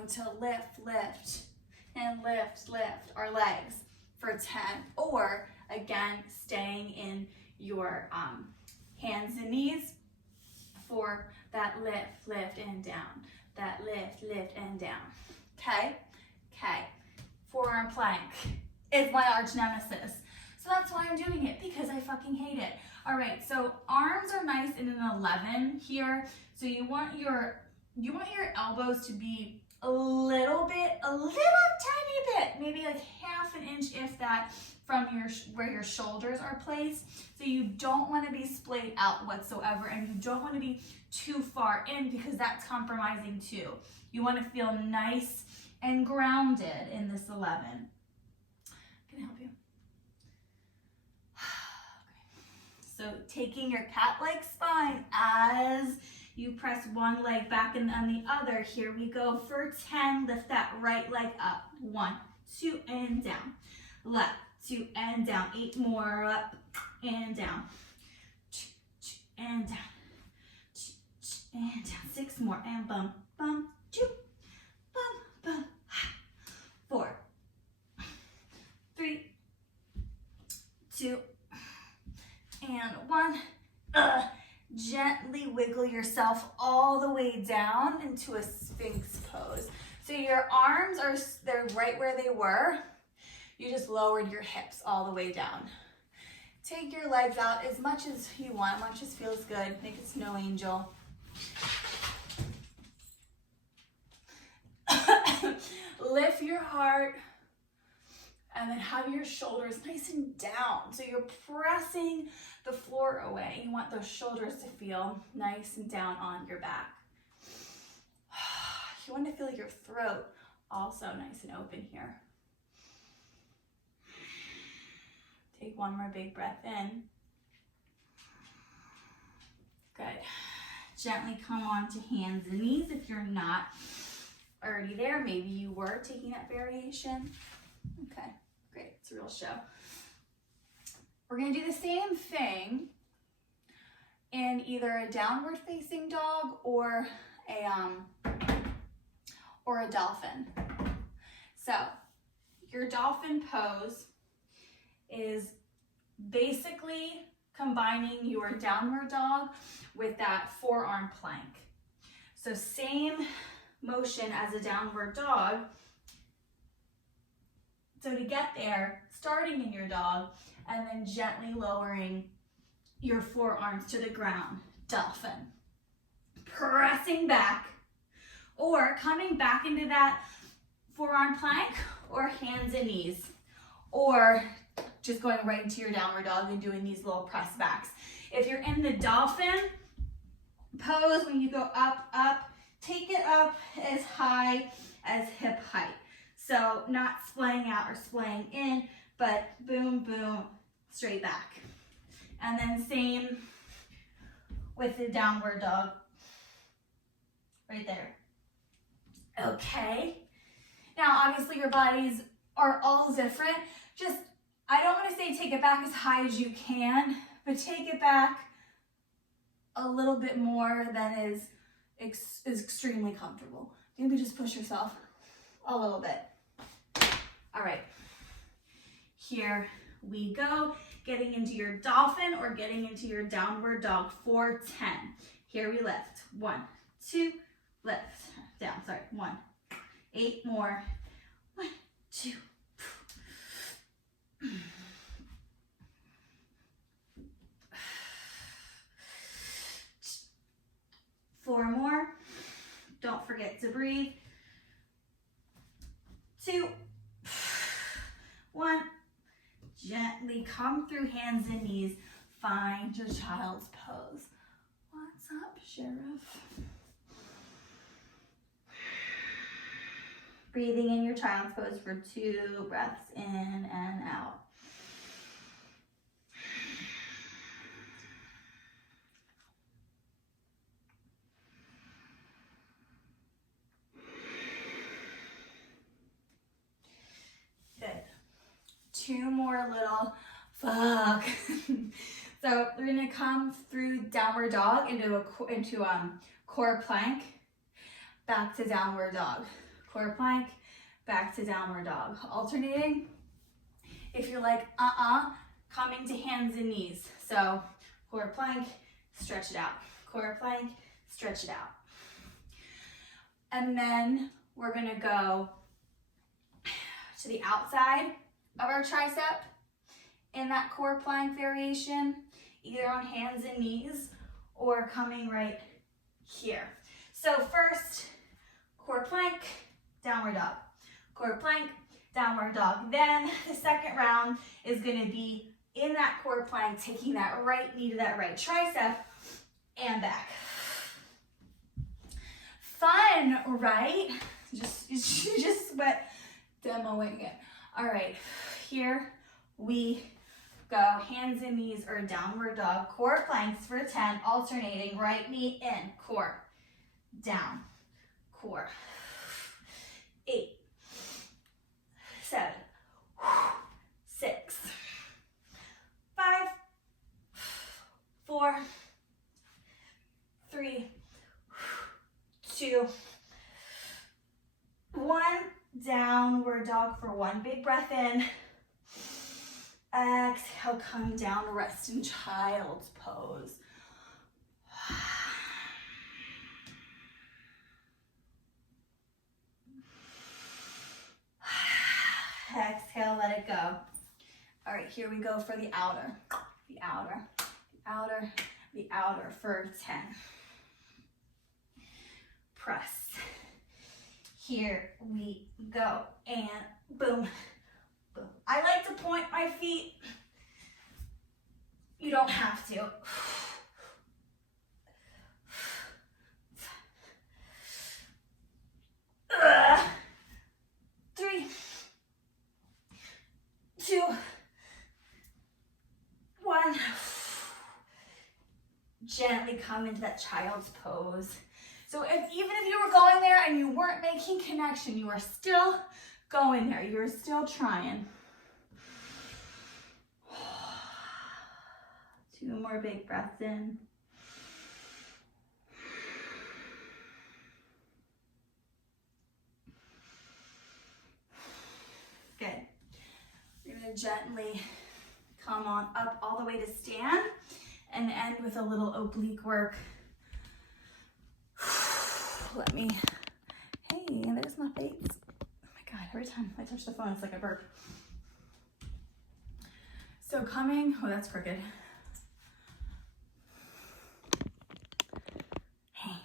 going to lift, and lift our legs for 10. Or again, staying in your hands and knees for that lift and down. That lift and down. Okay? Okay. Forearm plank is my arch nemesis. So that's why I'm doing it, because I fucking hate it. All right, so arms are nice in an 11 here. So you want your elbows to be a little tiny bit, maybe like half an inch, if that, from where your shoulders are placed. So you don't want to be splayed out whatsoever, and you don't want to be too far in, because that's compromising too. You want to feel nice and grounded in this 11. Can I help you? So taking your cat-like spine as you press one leg back and on the other. Here we go for 10. Lift that right leg up. 1, 2, and down. Left, 2, and down. 8 more. Up and down. And down. And down. 6 more. And bum, bum, choo. Bum, bum. 4, 3, 2, and 1. Gently wiggle yourself all the way down into a Sphinx pose. So your arms they're right where they were. You just lowered your hips all the way down. Take your legs out as much as you want, much as feels good. Make a snow angel. Lift your heart. And then have your shoulders nice and down. So you're pressing the floor away. You want those shoulders to feel nice and down on your back. You want to feel your throat also nice and open here. Take one more big breath in. Good. Gently come onto hands and knees if you're not already there. Maybe you were taking that variation. Okay, great, it's a real show. We're gonna do the same thing in either a downward facing dog or a dolphin. So your dolphin pose is basically combining your downward dog with that forearm plank. So same motion as a downward dog. So to get there, starting in your dog and then gently lowering your forearms to the ground, dolphin. Pressing back or coming back into that forearm plank or hands and knees, or just going right into your downward dog and doing these little press backs. If you're in the dolphin pose, when you go up, take it up as high as hip height. So not splaying out or splaying in, but boom, boom, straight back. And then same with the downward dog, right there. Okay. Now, obviously your bodies are all different. Just, I don't want to say take it back as high as you can, but take it back a little bit more than is extremely comfortable. Maybe just push yourself a little bit. All right, here we go. Getting into your dolphin or getting into your downward dog for 10. Here we lift. 1, 2, lift. Down, sorry, 1. 8 more. 1, 2. 4 more. Don't forget to breathe. 2, 1. Gently come through hands and knees. Find your child's pose. What's up, Sheriff? Breathing in your child's pose for 2 breaths in and out. Good. 2 more little fuck. So we're gonna come through downward dog into core plank, back to downward dog. core plank, back to downward dog. Alternating. If you're like, coming to hands and knees. So core plank, stretch it out. Core plank, stretch it out. And then we're gonna go to the outside of our tricep in that core plank variation, either on hands and knees or coming right here. So first, core plank, downward dog. Core plank, downward dog. Then the second round is gonna be in that core plank, taking that right knee to that right tricep and back. Fun, right? Just sweat demoing it. All right, here we go. Hands and knees or downward dog. Core planks for 10, alternating. Right knee in, core, down, core. 8, 7, 6, 5, 4, 3, 2, 1. Downward dog for 1 big breath in. Exhale, come down, rest in child's pose. Exhale, let it go. All right, here we go for the outer. The outer, the outer, the outer for 10. Press. Here we go, and boom, boom. I like to point my feet. You don't have to. 3, 2, 1. Gently come into that child's pose. So even if you were going there and you weren't making connection, you are still going there. You're still trying. 2 more big breaths in. Good. You're going to gently come on up all the way to stand and end with a little oblique work. Let me, hey, there's my face. Oh my God, every time I touch the phone, it's like a burp. So coming, oh, that's crooked. Hey,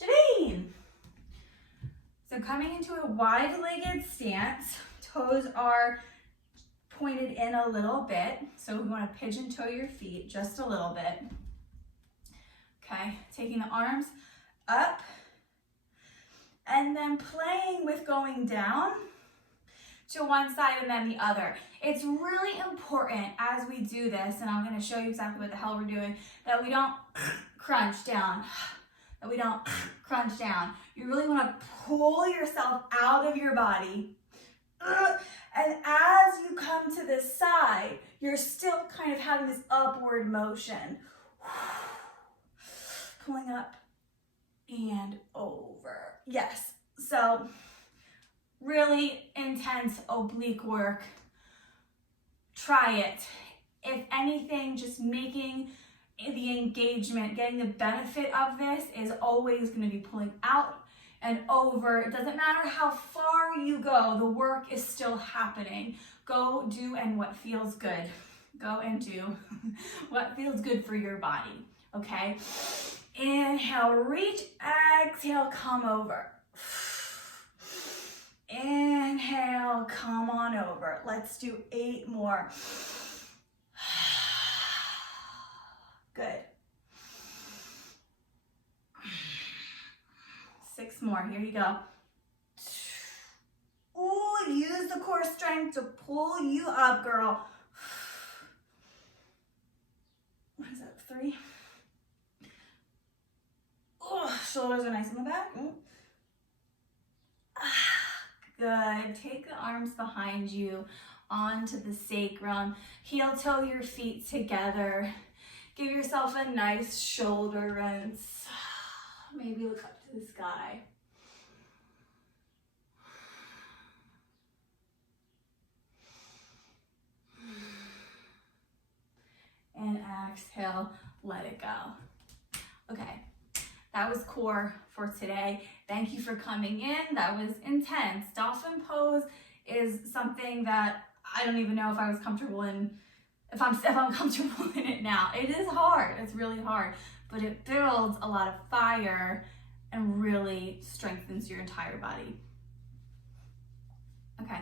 Janine. So coming into a wide-legged stance, toes are pointed in a little bit. So we want to pigeon toe your feet just a little bit. Okay, taking the arms up and then playing with going down to one side and then the other. It's really important as we do this, and I'm going to show you exactly what the hell we're doing, that we don't crunch down, that we don't crunch down. You really want to pull yourself out of your body. And as you come to this side, you're still kind of having this upward motion. Pulling up and over. Yes, so really intense oblique work. Try it. If anything, just making the engagement, getting the benefit of this is always going to be pulling out and over. It doesn't matter how far you go, the work is still happening. Go do and what feels good. Go and do what feels good for your body, okay? Inhale, reach, exhale, come over. Inhale, come on over. Let's do 8 more. Good. 6 more, here you go. Ooh, use the core strength to pull you up, girl. What is that, 3? Oh, shoulders are nice in the back. Good. Take the arms behind you onto the sacrum. Heel toe your feet together. Give yourself a nice shoulder rinse. Maybe look up to the sky. exhale, let it go. Okay, that was core for today. Thank you for coming in. That was intense. Dolphin pose is something that I don't even know if I was comfortable in, if I'm comfortable in it now. It is hard, it's really hard, but it builds a lot of fire and really strengthens your entire body. Okay.